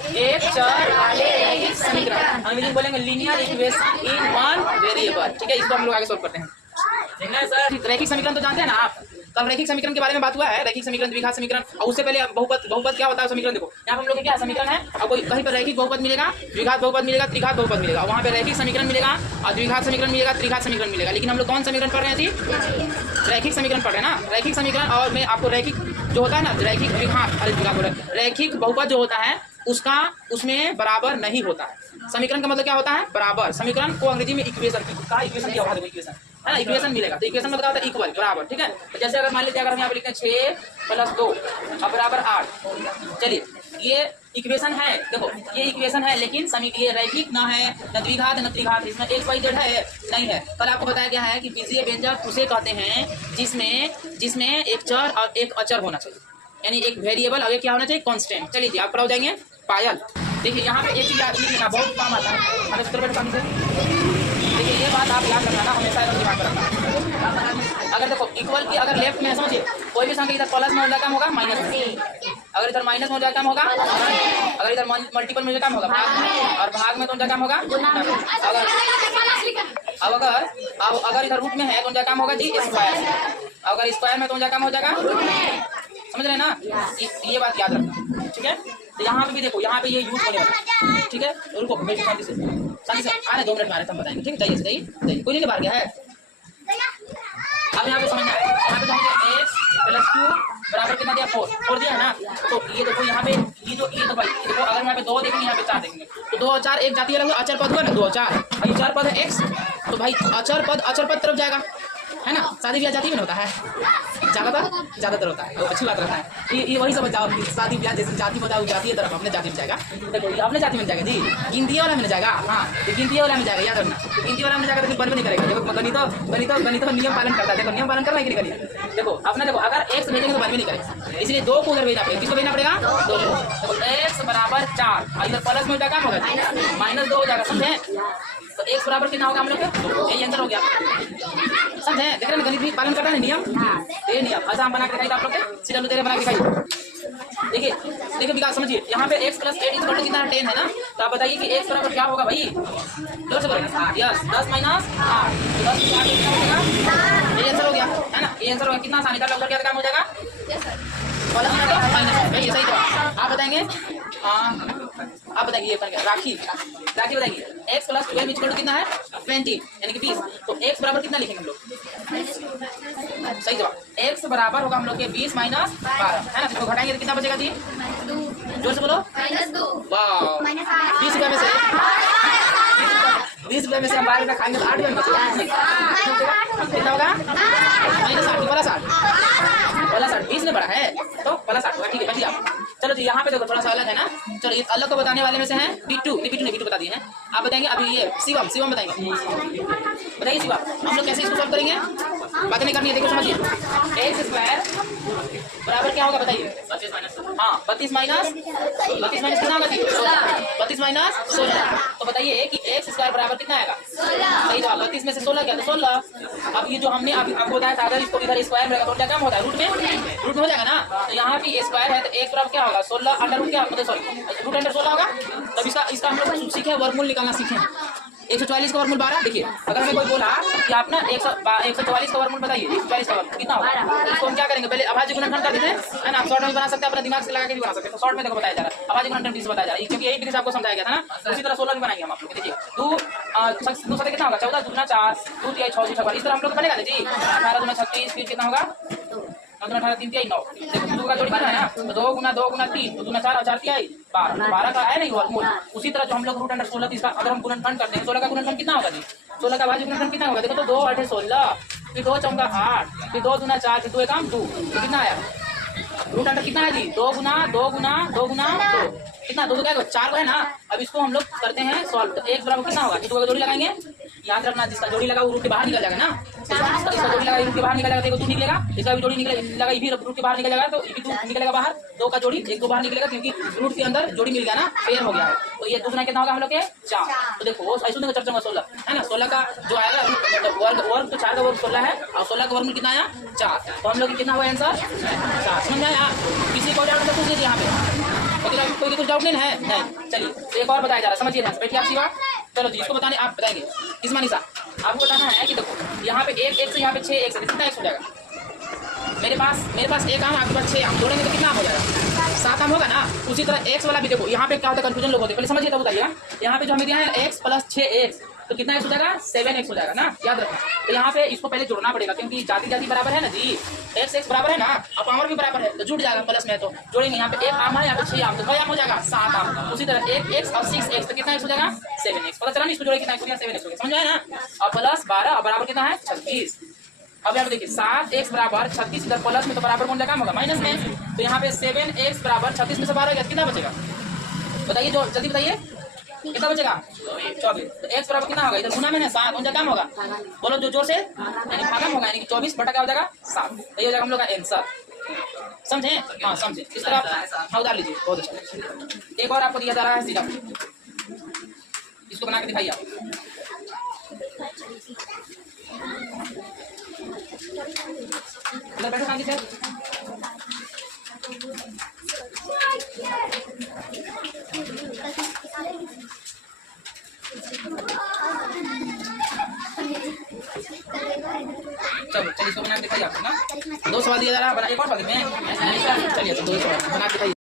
एक चर वाले रैखिक समीकरण, अंग्रेजी में बोलेंगे linear equation in one variable. ठीक है, इसको हम लोग आगे सोल्व करते हैं। ठीक है सर, रैखिक समीकरण तो जानते हैं ना आप, कल रैखिक समीकरण के बारे में बात हुआ है, रैखिक समीकरण, द्विघात समीकरण, और उससे पहले बहुपद क्या होता है समीकरण देखो। यहाँ पर हम लोग के क्या समीकरण है, और कोई कहीं पर रैखिक बहुपद मिलेगा, द्विघात बहुपद मिलेगा, त्रिघात बहुपद मिलेगा, वहाँ पे रैखिक समीकरण मिलेगा और द्विघात समीकरण मिलेगा, त्रिघात समीकरण मिलेगा। लेकिन हम लोग कौन समीकरण पढ़ रहे थे? रैखिक समीकरण पढ़ रहे हैं ना, रैखिक समीकरण। और मैं आपको रैखिक जो होता है ना, रैखिक द्विघात, अरे द्विघात बोल रहे हैं, रैखिक बहुपद जो होता है उसका उसमें बराबर नहीं होता है। समीकरण का मतलब क्या होता है? बराबर। समीकरण को अंग्रेजी में इक्वेशन का इक्वेशन क्या होता है? इक्वेशन है ना, इक्वेशन मिलेगा तो इक्वेशन मतलब होता है इक्वल, बराबर। ठीक है, तो जैसे अगर मान लीजिए अगर हम यहाँ पे लिखते हैं 6 + 2 अब बराबर 8, चलिए ये इक्वेशन है, देखो ये इक्वेशन है, लेकिन ये रैखिक ना है, न द्विघात न त्रिघात, इसमें x y z है नहीं है। कल आपको बताया गया है कि बीजीय व्यंजक उसे कहते हैं जिसमें एक चर और एक अचर होना चाहिए, यानी एक वेरिएबल और एक क्या होना चाहिए? कांस्टेंट। चलिए आप पढ़ जाएंगे पायल। देखिए यहाँ पे एक चीज याद रखना, बहुत काम आता है। देखिए ये बात आप याद रखना, हमेशा दिमाग रखना। अगर देखो इक्वल की अगर लेफ्ट में समझिए, कोई भी संख्या इधर प्लस में हो जाए काम होगा माइनस में, अगर इधर माइनस में हो जाए काम होगा, अगर इधर मल्टीपल में हो जाए काम होगा भाग, और भाग में तो जाए काम होगा। अगर इधर रूट में है तो जाए काम होगा जी स्क्वायर, अगर स्क्वायर में तो जाए काम हो जाएगा। समझ रहे हैं ना, ये बात याद रखना। ठीक है, तो यहाँ पे भी देखो, यहाँ पे ये यूज होने वाला है। ठीक है, रुको शांति से आने 2 मिनट में आ रहे हम बताएंगे। ठीक है, जाइए कोई नहीं बाहर गया है। अब यहाँ पे समझना है, यहाँ पे तो हमने x + 2 बराबर कितना दिया? 4 दिया है ना। तो ये देखो यहाँ पे ये तो भाई देखो, अगर यहाँ पे 2 देखेंगे, यहाँ पे 4 देखेंगे, तो 2 और 4 एक जाती है, अचर पद हुआ ना, 2 और 4, और ये चर पद है x, तो भाई अचर पद तरफ जाएगा, है ना। शादी ब्याह जाति में होता है, ज्यादातर होता है, तो अच्छी बात रहता है। ये वही समझ जाओ कि शादी ब्याह जैसे जाति बताओ, जाति है तरफ अपने जाति में जाएगा। देखो ये अपने जाति में जाएगा जी, गिनती वाला में जाएगा। हाँ, तो गिनती वाला में जाएगा, याद रखना। तो गिनती वाला में जाएगा तो फिर बन भी नहीं करेगा। देखो गणित नियम पालन करता है, देखो नियम पालन करना है कि नहीं करिए। देखो अपना देखो, अगर x भेजेंगे तो बन भी नहीं करेगा, इसलिए 2 को उधर भेजना पड़ेगा। किसको भेजना पड़ेगा? 2 को। देखो x बराबर 4, और इधर प्लस में क्या होगा? -2 हो जाएगा, समझे। तो x बराबर कितना होगा हम लोग के? यही आंसर हो गया, समझे। देख रहे हैं गणित भी पालन करता है नियम, ये नियम ऐसा हम बना के दिखाई आप लोग के, सीधा तेरे बना के दिखाई। देखिए विकास समझिए, यहाँ पे x + 8 = कितना 10 है ना, तो आप बताइए कि x बराबर क्या होगा भाई? 10 से बराबर 8, यस 10 - 8, तो 10 से 8 कितना हो जाएगा? ये आंसर हो गया, है ना। ये आंसर होगा, कितना आसानी का लगभग क्या काम हो जाएगा? प्लस माइनस, ये सही जवाब। आप बताएंगे, आप बताएंगे ये राखी बताएंगे x + 12 = कितना है? 20, यानी कि 20। तो x बराबर कितना लिखेंगे हम लोग? सही जवाब, x बराबर होगा हम लोग के 20 - 12, है ना। इसको घटाएंगे तो कितना बचेगा जी? जोर से बोलो। वाह, 20 रुपये में से 20 रुपये में से हम 12 रुपये खाएंगे तो 8 रुपये बचेगा। कितना होगा? -8 वाला 60 20 में बड़ा है तो +8 होगा। ठीक है, बैठिए आप। चलो जी यहाँ पे देखो थोड़ा सा अलग है ना। चलो ये अलग को बताने वाले में से हैं बिट्टू बता दिए हैं। आप बताएंगे अभी ये शिवम बताएंगे, बताइए शिवम, हम लोग कैसे इसको सॉल्व करेंगे? बातें नहीं करनी है, देखो समझिए। x² बराबर क्या होगा बताइए? 32 हाँ, 32 माइनस कितना होगा जी? 32 - 16। तो बताइए कि x² बराबर कितना आएगा? सही जवाब, 32 में से 16 क्या? तो 16। अब ये जो हमने अभी आपको बताया था, अगर इसको इधर स्क्वायर में तो क्या काम होता है? रूट में हो जाएगा ना। तो यहाँ भी स्क्वायर है तो x बराबर क्या होगा? 16 √ क्या मतलब सॉरी रूट अंडर 16 होगा। तब इसका हम लोग सीखे वर्गमूल निकालना सीखे। 144 का वर्गमूल 12। देखिए अगर हमें कोई बोला कि आप ना 144 का वर्गमूल बताइए, 144 का वर्गमूल कितना होगा, इसको हम क्या करेंगे? पहले अभाज्य गुणनखंड कर देते हैं, है ना। आप शॉर्ट में बना सकते हैं, अपने दिमाग से लगा के भी बना सकते हैं। तो शॉर्ट में देखो बताया जा रहा है, अभाज्य गुणनखंड विधि से बताया जा रहा है, क्योंकि यही विधि से आपको समझाया गया था ना। उसी तरह 16 भी बनाएंगे हम आप लोग। देखिए 2 7 कितना होगा? 14 2 4 2 3 6 6 इस तरह हम लोग बनेगा जी। 18 2 36 फिर कितना होगा? 18 3 3 9। देखो 2 का जोड़ी कितना है ना, तो 2 × 2 × 3 तो 2 × 4 और 4 3 12 का है नहीं वर्गमूल। उसी तरह जो हम लोग रूट अंडर 16 इसका अगर हम गुणनखंड करते हैं, 16 का गुणनखंड कितना होगा जी? 16 का भाज्य गुणनखंड कितना होगा? देखो तो 2 × 8 = 16, फिर 2 × 4 = 8, फिर 2 × 4 फिर 2 × 2, तो कितना आया? रूट अंडर कितना है जी? 2 × 2 × 2 × 2 कितना? 2 क्या 4 को है ना। अब इसको हम लोग करते हैं सॉल्व। तो x बराबर कितना होगा? 2 का जोड़ी लगाएंगे, याद रखना जिसका जोड़ी लगा वो रूट के बाहर निकल जाएगा ना। इसका जोड़ी लगा रूट के बाहर निकल जाएगा, देखो 2 निकलेगा। इसका भी जोड़ी लगा, ये भी रूट के बाहर निकल जाएगा, तो ये भी 2 निकलेगा बाहर। 2 का जोड़ी 1 2 बाहर निकलेगा, क्योंकि रूट के अंदर जोड़ी मिल गया ना, पेयर हो गया है। तो ये दूसरा कितना होगा हम लोग के? 4। तो देखो ऐसे देखो 4 × 16 है ना। 16 का जो आएगा वर्ग तो 4 का वर्ग 16 है, और 16 का वर्ग कितना आया? 4। तो हम लोग कितना हुआ आंसर? 4। समझ में आया? किसी को डाउट पूछ लीजिए यहाँ पे। कोई कुछ डाउट नहीं है? नहीं। चलिए तो एक और बताया जा रहा है, समझिए ना, बैठिए आप शिवा। चलो जी, इसको बताने आप बताएंगे। किस मनीषा आपको बताना है कि देखो यहाँ पे एक एक से यहाँ पे 6 एक से कितना एक्स हो जाएगा? मेरे पास एक आम, आपके पास 6 आम, जोड़ेंगे तो कितना आम हो जाएगा? 7 आम होगा ना। उसी तरह एक्स वाला भी देखो, यहाँ पे क्या होता है, कंफ्यूजन लोग होते हैं, पहले समझिए तब बताइएगा। यहाँ पे जो हमें दिया है x प्लस 6x, तो कितना एक्स हो जाएगा? 7x हो जाएगा ना, याद रखना। तो यहाँ पे इसको पहले जोड़ना पड़ेगा, क्योंकि जाति बराबर है ना जी, x बराबर है ना, और पावर भी बराबर है, तो जुड़ जाएगा प्लस में। तो जोड़ेंगे, यहाँ पे एक आम है, यहाँ पे 6 आम, तो 2 आम हो जाएगा, 7 आम। उसी तरह 1x और 6x, तो कितना एक्स हो जाएगा? 7x। पता चला नहीं, इसको जोड़े कितना एक्स हो गया? 7x हो गया, समझ आया ना। और प्लस 12 और बराबर कितना है? 36। अब यहाँ पे देखिए 7x बराबर 36, इधर प्लस में तो बराबर कौन सा काम होगा? माइनस में। तो यहाँ पे 7x बराबर 36 में से 12 गया, कितना बचेगा? बताइए, जो जल्दी बताइए, कितना बचेगा? 24। तो x बराबर कितना होगा? इधर गुना में है 7, कौन सा काम होगा? बोलो जो जोर से, यानी भागम होगा, यानी 24 बटा क्या हो जाएगा? 7। तो ये हो जाएगा हम लोग का आंसर। समझे? हाँ समझे। इस तरह हाँ उतार लीजिए, बहुत अच्छा। एक और आपको दिया जा रहा है सीधा, इसको बना के दिखाइए आप। इधर बैठो शांति से। चलो चलिए, इसको बना के दिखाइए आपको ना। 2 सवाल दिया जा रहा है, एक और सवाल में चलिए, तो 2 सवाल बना के दिखाइए।